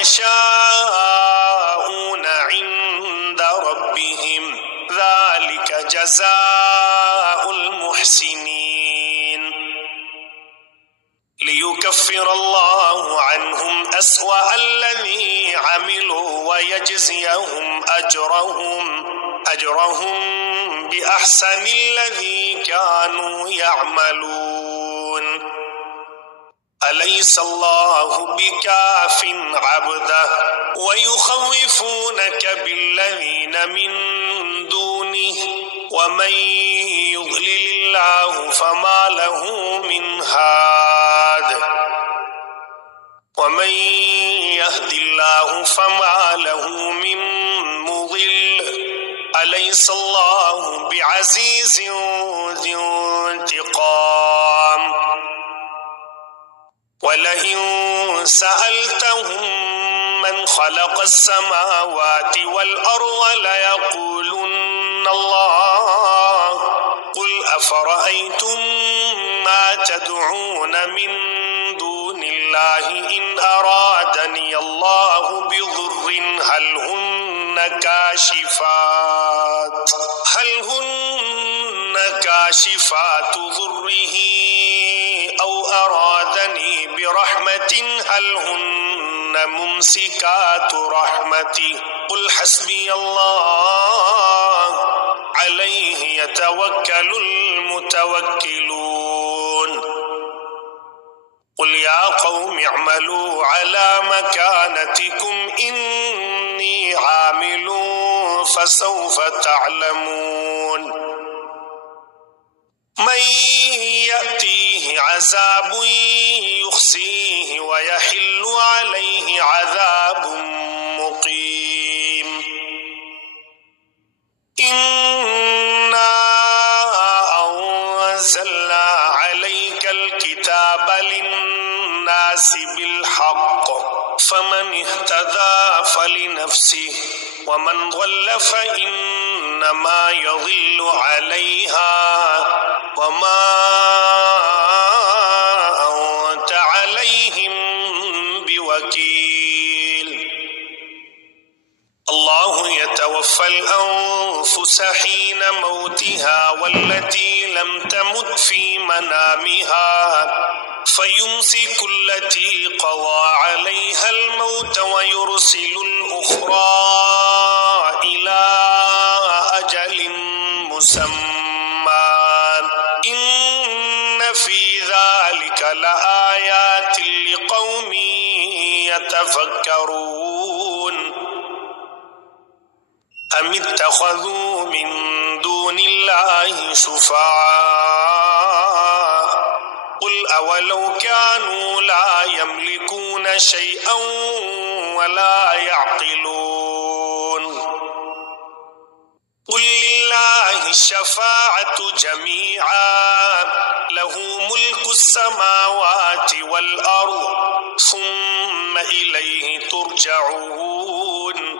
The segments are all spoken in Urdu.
يشاءون عند ربهم ذلك جزاء المحسنين ليكفر الله عنهم أسوأ الذي عملوا ويجزيهم أجرهم بأحسن الذي كانوا يعملون أليس الله بكاف عبده ويخوفونك بالذين من دونه ومن يضلل الله فما له من هاد ومن يهد الله فما له من مضل أليس الله بعزيز ذي انتقام ولئن سألتهم من خلق السماوات والأرض ليقولن الله قل أفرأيتم ما تدعون من دون الله إن أرادني الله بضر هل هن كاشفات ضره أو أرادني برحمة هل هن ممسكات رحمته قل حسبي الله عليه يتوكل المتوكلون قل يا قوم اعملوا على مكانتكم إني عامل فسوف تعلمون من يأتيه عذاب يخزيه ويحل عليه عذاب مقيم إنا أنزلنا عليك الكتاب للناس بالحق فمن اهتدى فلنفسه ومن ضل فإنما يضل عليها وما أنت عليهم بوكيل الله يتوفى الأنفس حين موتها والتي لم تمت في منامها فيمسك التي قضى عليها الموت ويرسل الأخرى إلى أجل مسمى إن في ذلك لآيات لقوم يتفكرون أم اتخذوا من دون الله شفعاء قل أولو كانوا لا يملكون شيئا ولا يعقلون قل لله الشفاعة جميعا له ملك السماوات والأرض ثم إليه ترجعون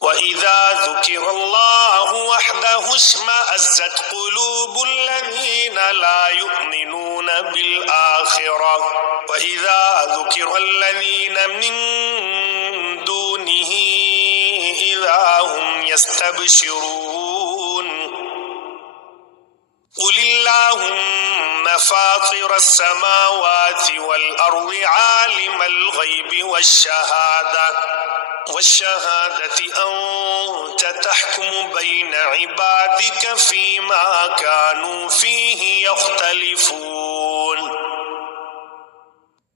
وإذا ذكر الله وحده اشمأزت قلوب الذين لا يؤمنون بالآخرة وإذا ذكر الذين من دونه إذا هم يستبشرون قل اللهم فاطر السماوات والأرض عالم الغيب والشهادة أنت تحكم بين عبادك فيما كانوا فيه يختلفون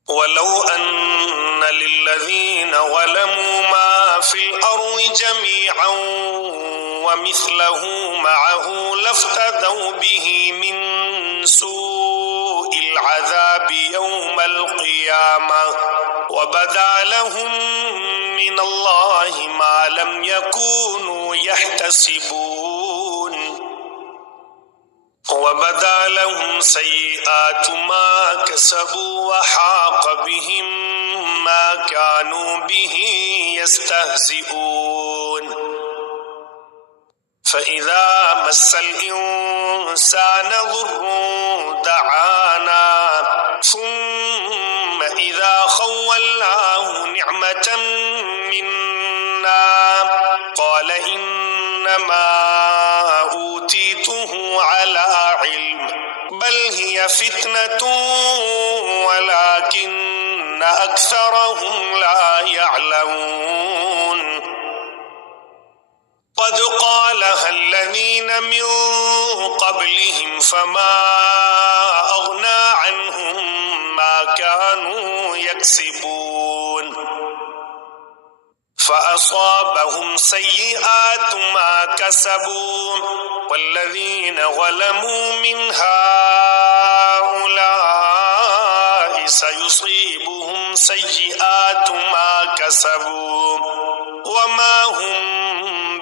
ولو أن للذين ظلموا ما في الأرض جميعا ومثله معه لافتدوا به من سوء العذاب يوم القيامة وبدا لهم من الله ما لم يكونوا يحتسبون وبدا لهم سيئات ما كسبوا وحاق بهم ما كانوا به يستهزئون فإذا مس الإنسان ضر دعانا ثم إذا خولناه إنما أوتيته على علم بل هي فتنة ولكن أكثرهم لا يعلمون قد قالها الذين من قبلهم فما أغنى عنهم ما كانوا يكسبون فأصابهم سيئات ما كسبوا والذين ظلموا من هؤلاء سيصيبهم سيئات ما كسبوا وما هم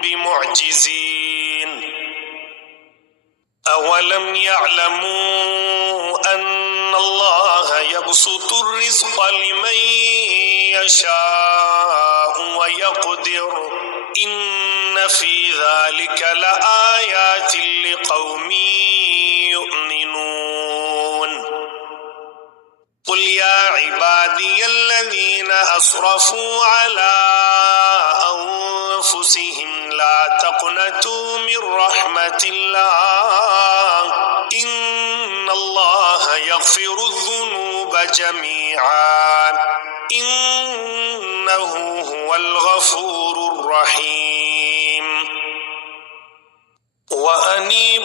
بمعجزين أولم يعلموا أن الله يبسط الرزق لمن يشاء ويقدر إن في ذلك لآيات لقوم يؤمنون قل يا عبادي الذين أسرفوا على أنفسهم لا تقنطوا من رحمة الله إن الله يغفر الذنوب جميعا إنه هو الغفور الرحيم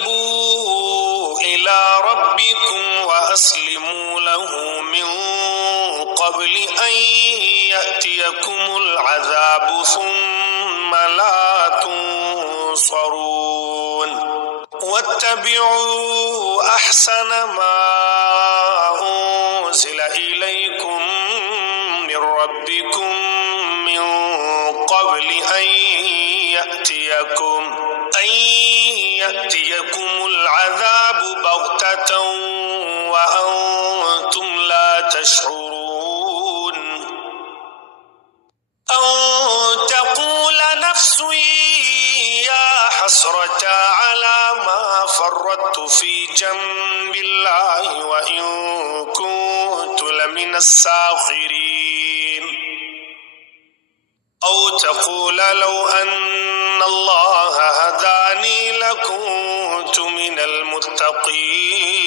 وأنيبوا إلى ربكم وأسلموا له من قبل أن يأتيكم العذاب ثم لا تنصرون واتبعوا أحسن ما أنزل إليكم من ربكم من قبل أن يأتيكم العذاب بغتة وأنتم لا تشعرون أو تقول نفس يا حسرة على ما فرطت في جنب الله وإن كنت لمن الساخرين أو تقول لو أن الله هداني لكنت من المتقين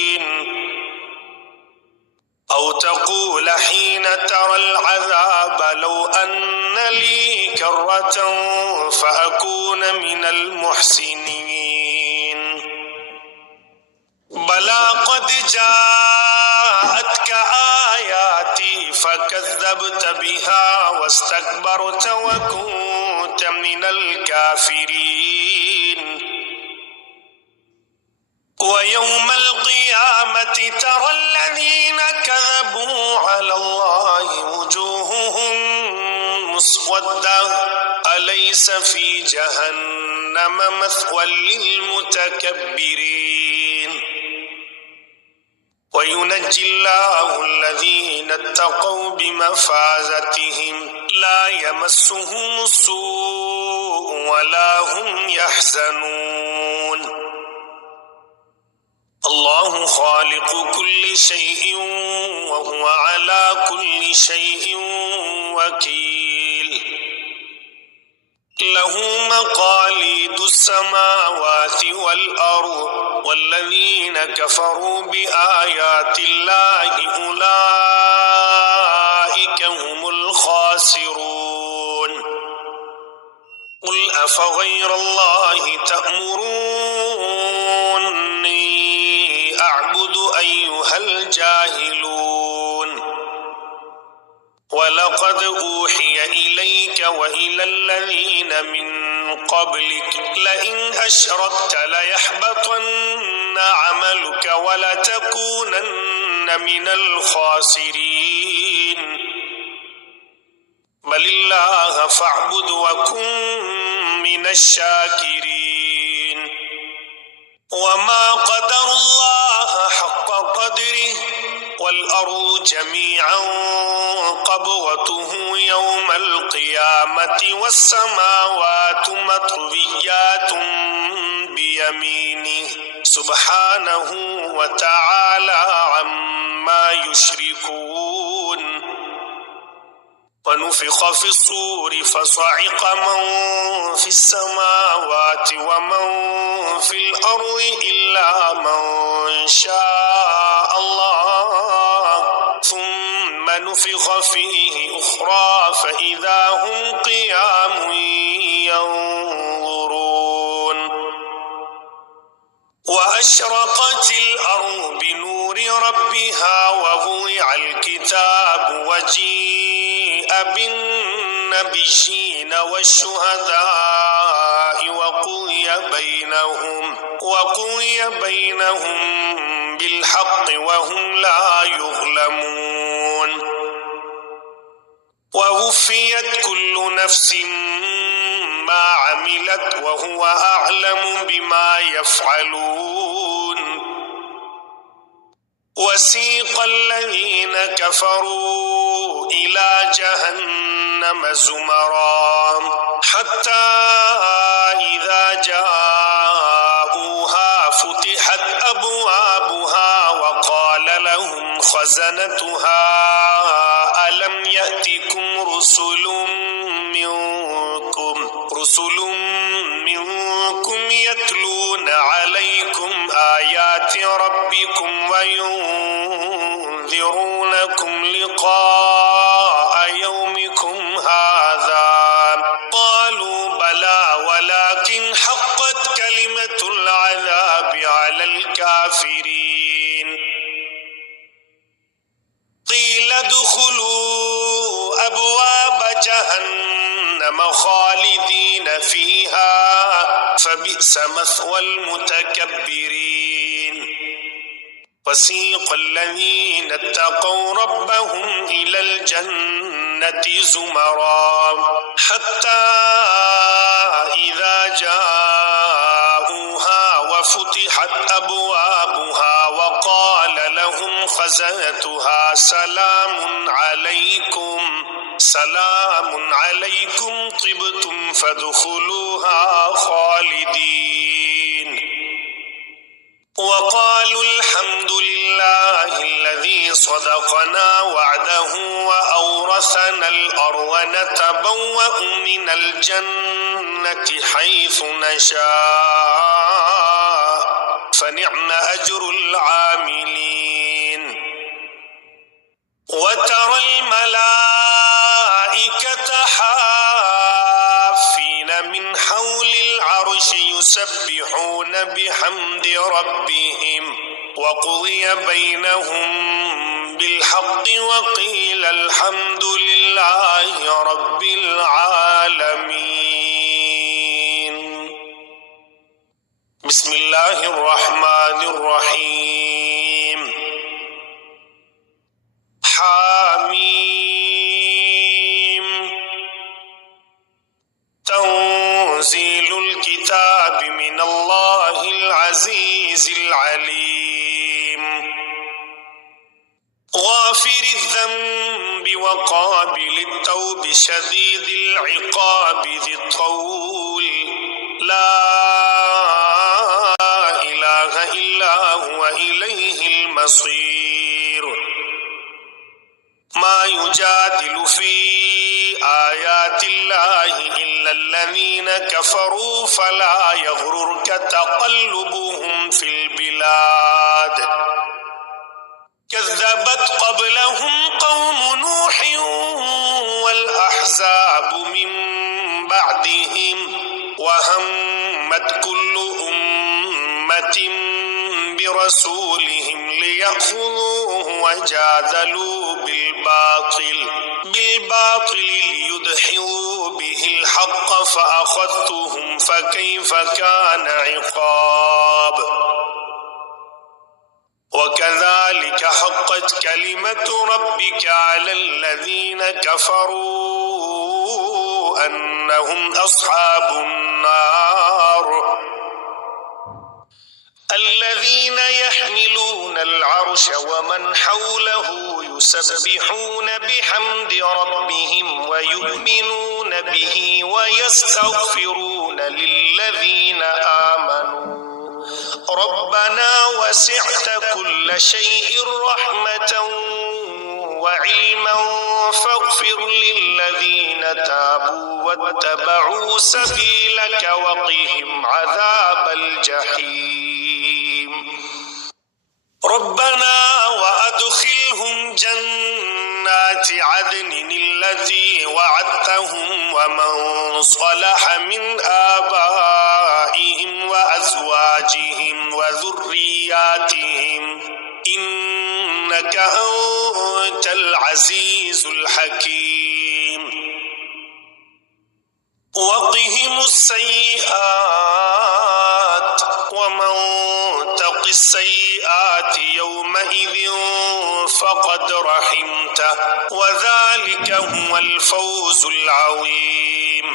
أو تقول حين ترى العذاب لو أن لي كرة فأكون من المحسنين بلى قد جاءتك آياتي فكذبت بها واستكبرت وكنت من الكافرين ويوم القيامة ترى الذين كذبوا على الله وجوههم مسودة أليس في جهنم مثوى للمتكبرين وينجي الله الذين اتقوا بمفازتهم لا يمسهم السوء ولا هم يحزنون الله خالق كل شيء وهو على كل شيء وكيل له مقاليد السماوات والأرض والذين كفروا بآيات الله أولئك هم الخاسرون قل أفغير الله تأمروني أعبد أيها الجاهلون ولقد أوحي إليك وإلى الذين من قبلك لئن أشركت ليحبطن عملك ولتكونن من الخاسرين بل الله فاعبد وكن من الشاكرين وما قدر الله حق قدره والأرض جميعا قبضته يوم القيامة والسماوات مطويات بيمينه سبحانه وتعالى عما يشركون ونفخ في الصور فصعق من في السماوات ومن في الأرض إلا من شاء الله ثم نفخ فيه أخرى فإذا هم قيام ينظرون وأشرقت الأرض بنور ربها ووضع الكتاب وجيء بالنبيين والشهداء وقضي بينهم بالحق وهم لا يظلمون ووفيت كل نفس ما عملت وهو أعلم بما يفعلون وسيق الذين كفروا إلى جهنم زمرا حتى إذا جاءوها فتحت أبوابها وقال لهم خزنتها ألم يأتكم رسل منكم يتلون عليكم آيات ربكم وينذرونكم لقاء يومكم هذا قالوا بلى ولكن حقت كلمة العذاب على الكافرين قيل ادخلوا أبواب جهنم خالدين فيها فبئس مثوى المتكبرين وسيق الذين اتقوا ربهم إلى الجنة زمرا حتى إذا جاءوها وفتحت أبوابها وقال لهم خزنتها سلام عليكم طبتم فادخلوها خالدين وقالوا الحمد لله الذي صدقنا وعده وأورثنا الأرض نتبوأ من الجنة حيث نشاء فنعم أجر العاملين وترى الملائكة حافين من حول العرش يسبحون بحمد ربهم وقضي بينهم بالحق وقيل الحمد لله رب العالمين بسم الله الرحمن الرحيم حاميم تنزيل الكتاب من الله العزيز العليم غافر الذنب وقابل التوب شديد العقاب ذي الطول لا إله إلا هو إليه المصير ما يجادل في آيات الله إلا الذين كفروا فلا يغررك تقلبهم في البلاد كذبت قبلهم قوم نوح والأحزاب من بعدهم وهمت كل أمة برسولهم ليأخذوه وجادلوا بالباطل ليدحضوا به الحق فأخذتهم فكيف كان عقاب وكذلك حقت كلمة ربك على الذين كفروا أنهم أصحاب النار الذين يحملون العرش ومن حوله يسبحون بحمد ربهم ويؤمنون به ويستغفرون للذين آمنوا ربنا وسعت كل شيء رحمة وعلما فاغفر للذين تابوا واتبعوا سبيلك وقهم عذاب الجحيم ربنا وأدخلهم جنات عدن التي وعدتهم ومن صلح من آبائهم وأزواجهم وذرياتهم إنك أنت العزيز الحكيم وقهم السيئات ومن تق السيئات يومئذ فقد رحمته وذلك هو الفوز العظيم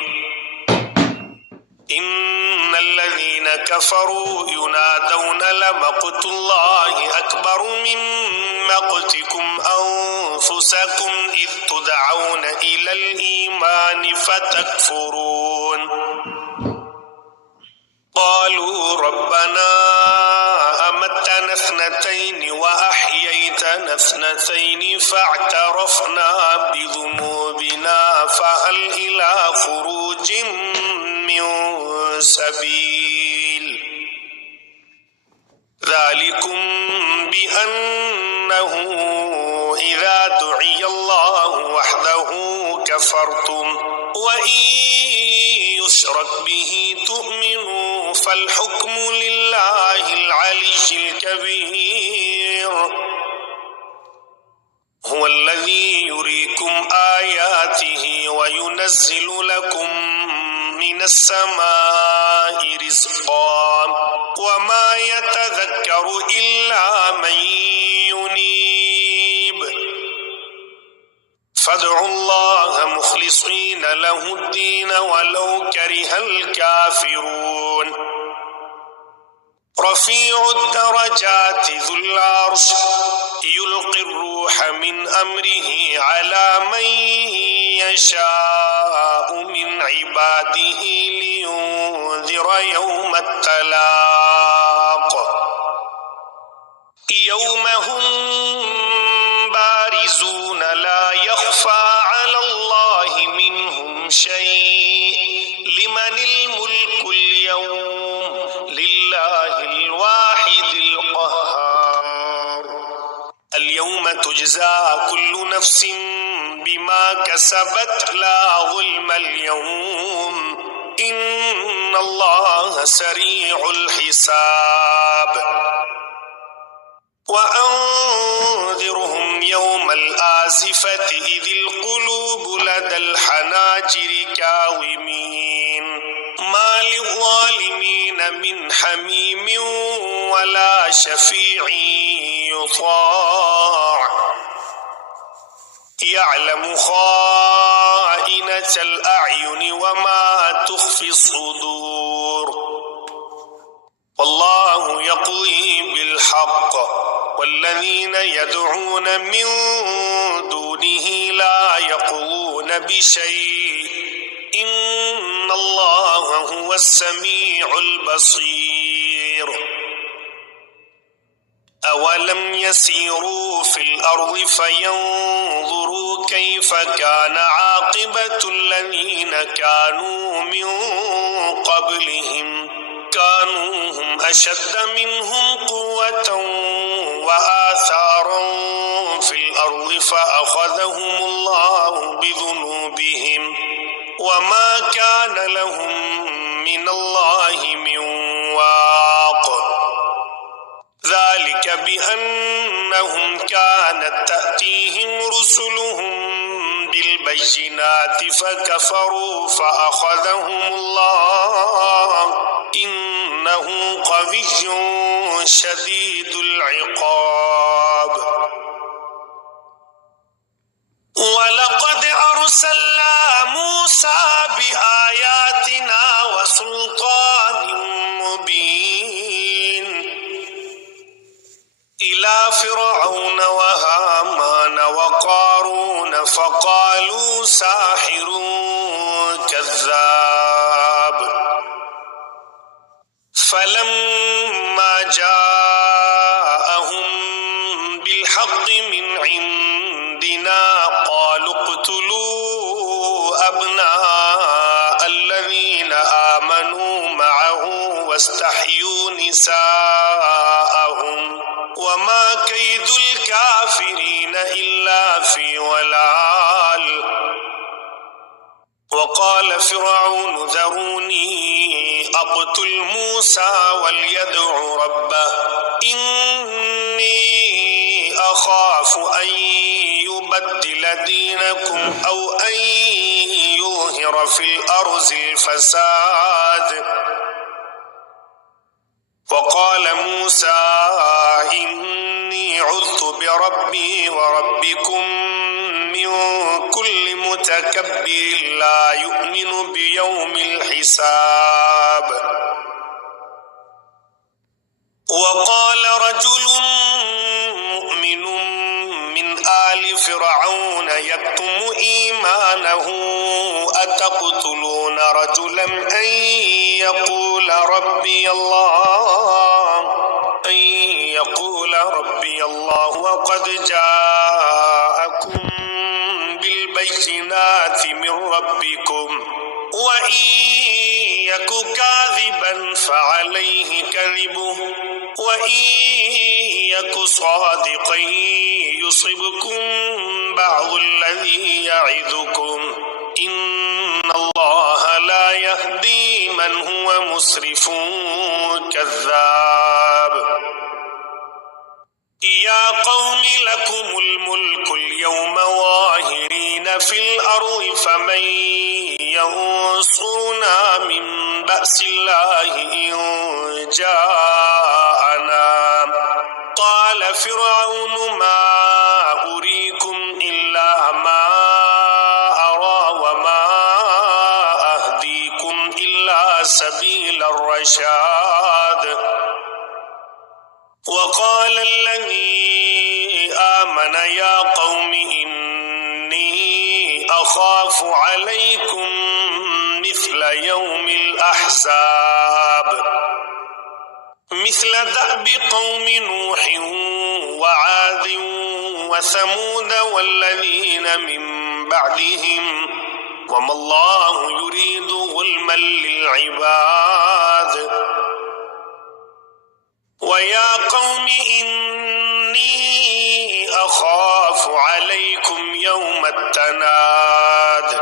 إن الذين كفروا ينادون لمقت الله أكبر من مقتكم أنفسكم إذ تدعون إلى الإيمان فتكفرون قالوا ربنا أمتنا اثنتين وأحييتنا اثنتين فاعترفنا بذنوبنا فهل إلى خروج من سبيل ذلكم بأنه إذا دعي الله وحده كفرتم وإن يشرك به تؤمنوا فالحكم لله العلي الكبير هو الذي يريكم آياته وينزل لكم من السماء رزقا وما يتذكر إلا من ينيب فادعوا الله مخلصين له الدين ولو كره الكافرون رفيع الدرجات ذو العرش يلقي الروح من أمره على من يشاء من عباده لينذر يوم التلاق يوم هم بارزون لا يخفى على الله منهم شيء لمن الملك اليوم لله الواحد القهار اليوم تجزى كل نفس بما كسبت لا ظلم اليوم إن الله سريع الحساب وأنذرهم يوم الآزفة إذ القلوب لدى الحناجر كاظمين ما للظالمين من حميم ولا شفيع يطاع يعلم خائنة الأعين وما تخفي الصدور والله يقضي بالحق والذين يدعون من دونه لا يقضون بشيء إن الله هو السميع البصير أولم يسيروا في الأرض فينظروا كيف كان عاقبة الذين كانوا من قبلهم كانوا هم أشد منهم قوة وآثارا في الأرض فأخذهم الله بذنوبهم وما كان لهم من الله من واق ذلك بأنهم كانت تأتيهم رسلهم بالبينات فكفروا فأخذهم الله إنه قوي شديد العقاب ولقد أرسلنا موسى بآياتنا وسلطان مبين إلى فرعون وهامان وقارون فقالوا ساحر كذاب فلما جاءهم بالحق من عندنا واستحيوا نساءهم وما كيد الكافرين إلا في ضلال. وقال فرعون ذروني أقتل موسى وليدع ربه إني أخاف أن يبدل دينكم أو أن يظهر في الأرض الفساد. وقال موسى إني عذت بربي وربكم من كل متكبر لا يؤمن بيوم الحساب. وقال رجل مؤمن من آل فرعون يكتم إيمانه أتقتلون رجلا أن يقول ربي الله وقد جاءكم بالبينات من ربكم وإن يك كاذبا فعليه كذبه وإن يك صادقا يصبكم بعض الذي يعدكم إن الله لا يهدي من هو مسرف كذاب. يا قوم لكم الملك اليوم ظاهرين في الأرض فمن ينصرنا من بأس الله إن جاءنا. قال فرعون ما أريكم إلا ما أرى وما أهديكم إلا سبيل الرشاد. وقال الذي آمن يا قوم إني أخاف عليكم مثل يوم الأحزاب مثل دأب قوم نوح وعاد وثمود والذين من بعدهم وما الله يريد ظلما للعباد. ويا قوم إني أخاف عليكم يوم التناد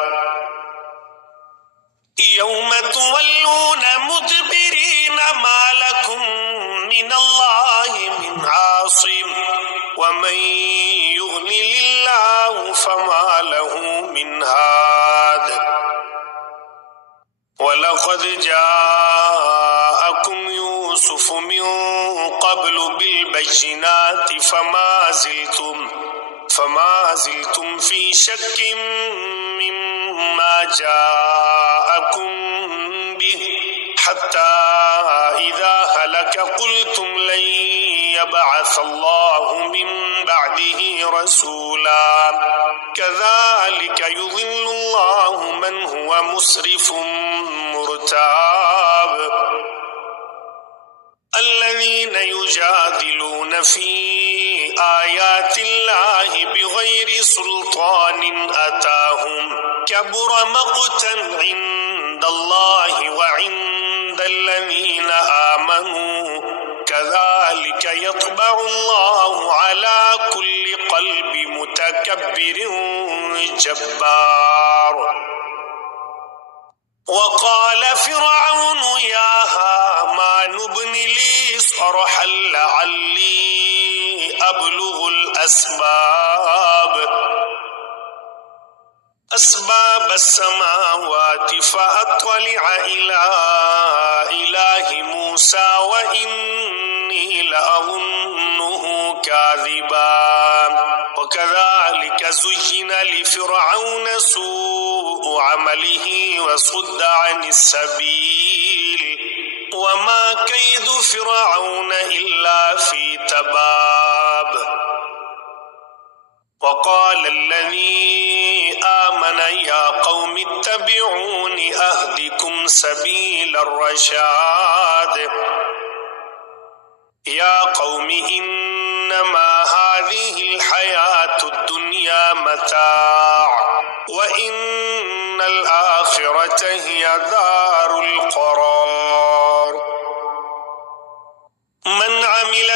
يوم تولون مدبرين ما لكم من الله من عاصم ومن يضلل الله فما له من هاد. ولقد جاءكم يوسف من قبل بالبينات فما زلتم في شك مما جاءكم به حتى إذا هلك قلتم لن يبعث الله من بعده رسولا كذلك يضل الله من هو مسرف مرتاب. الذين يجادلون في آيات الله بغير سلطان أتاهم كبر مقتا عند الله وعند الذين آمنوا كذلك يطبع الله على كل قلب متكبر جبار. وقال فرعون يا هامان ابن لي صرحا لعلي أبلغ أسباب السماوات فأطلع إلى إله موسى وإني لأظنه كاذبا. وكذلك زين لفرعون سوء عمله وصد عن السبيل وما كيد فرعون إلا في تباب. وقال الذي آمن يا قوم اتبعون أهدكم سبيل الرشاد. يا قوم إنما هذه الحياة الدنيا متاع وإن الآخرة هي دار القرار.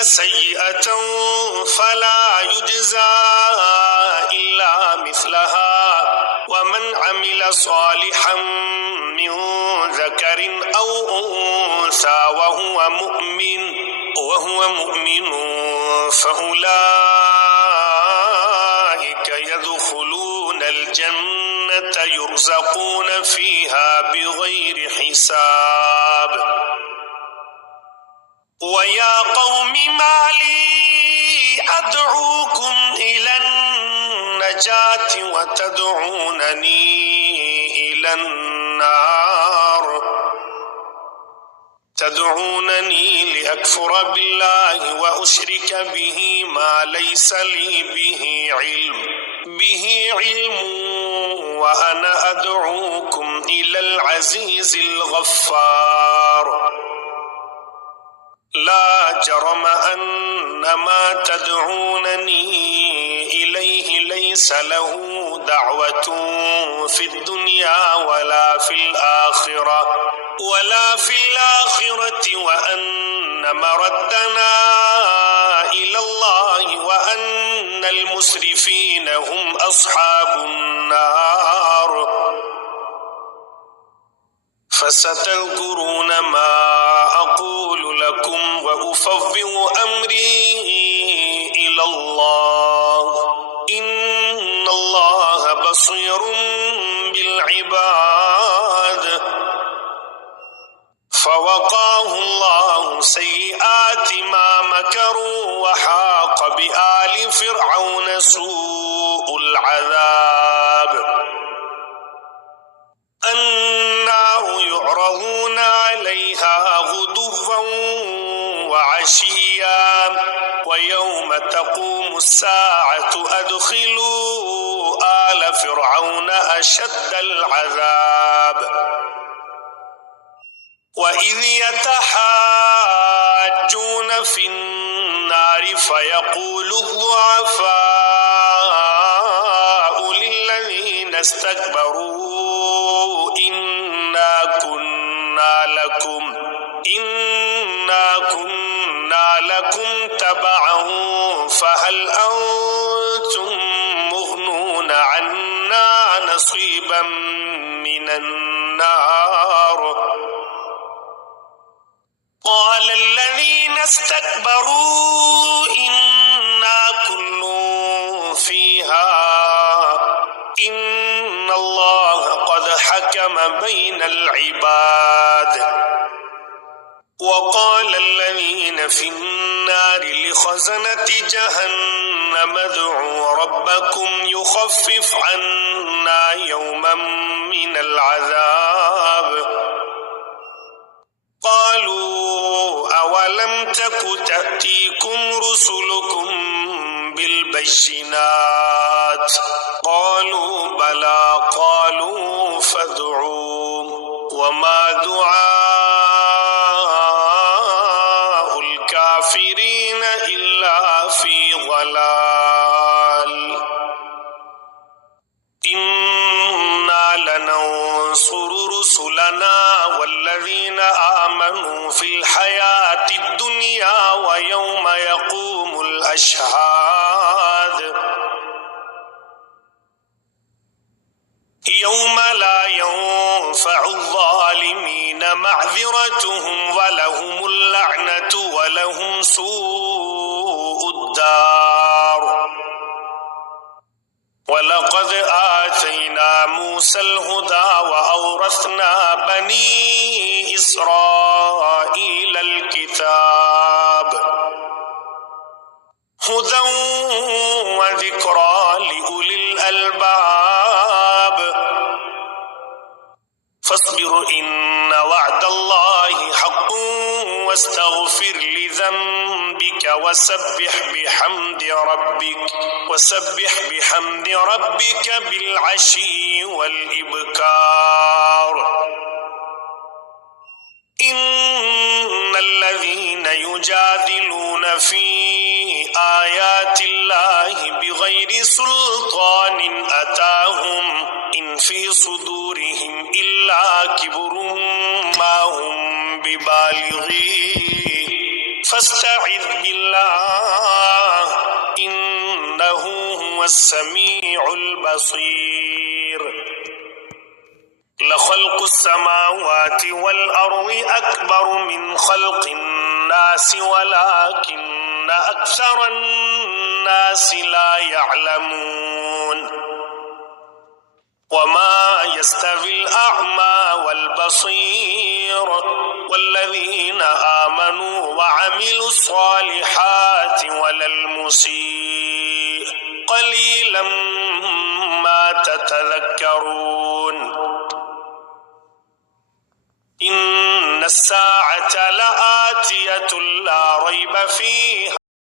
سيئة فلا يجزى إلا مثلها ومن عمل صالحا من ذكر أو أنثى وهو مؤمن فأولئك يدخلون الجنة يرزقون فيها بغير حساب ويا قوم ما لي أدعوكم إلى النجاة وتدعونني إلى النار تدعونني لأكفر بالله وأشرك به ما ليس لي به علم وأنا أدعوكم إلى العزيز الغفار لا جرم أن ما تدعونني إليه ليس له دعوة في الدنيا ولا في الآخرة وأن مردنا إلى الله وأن المسرفين هم أصحاب النار فستذكرون ما أقول لكم وأفوض أمري إلى الله إن الله بصير بالعباد فوقاه الله سيئات ما مكروا وحاق بآل فرعون سوء العذاب النار يعرضون عليها غدوا وعشيا ويوم تقوم الساعة أدخلوا آل فرعون أشد العذاب وإذ يتحاجون في النار فيقول الضعفاء للذين استكبروا إنا كنا لكم تبعا فهل أنتم مغنون عنا نصيبا من النار قال الذين استكبروا إنا كل فيها إن الله قد حكم بين العباد وقال الذين في النار لخزنة جهنم ادعوا ربكم يخفف عنا يوما من العذاب قالوا أولم تك تأتيكم رسلكم بالبينات قالوا بلى قالوا فادعوا وما دعاء الكافرين إلا في ضلال إنا لننصر رسلنا والذين آمنوا في الحياة الدنيا ويوم يقوم الأشهاد يوم لا ينفع الظالمين معذرتهم ولهم اللعنة ولهم سوء الدار ولقد آتينا موسى الهدى وأورثنا بني إسرائيل الكتاب هدى وذكرى لأولي الألباب فاصبر إن وعد الله حق واستغفر لذنبك وسبح بحمد ربك بالعشي والإبكار إن الذين يجادلون في آيات الله بغير سلطان أتاهم إن في صدورهم إلا كبر ما هم ببالغيه فاستعذ بالله إنه هو السميع البصير لخلق السماوات والأرض أكبر من خلق الناس ولكن أكثر الناس لا يعلمون وما يستوي الأعمى والبصير والذين آمنوا وعملوا الصالحات ولا المسيء قليلا ما تتذكرون إن الساعة لآتية لا ريب فيها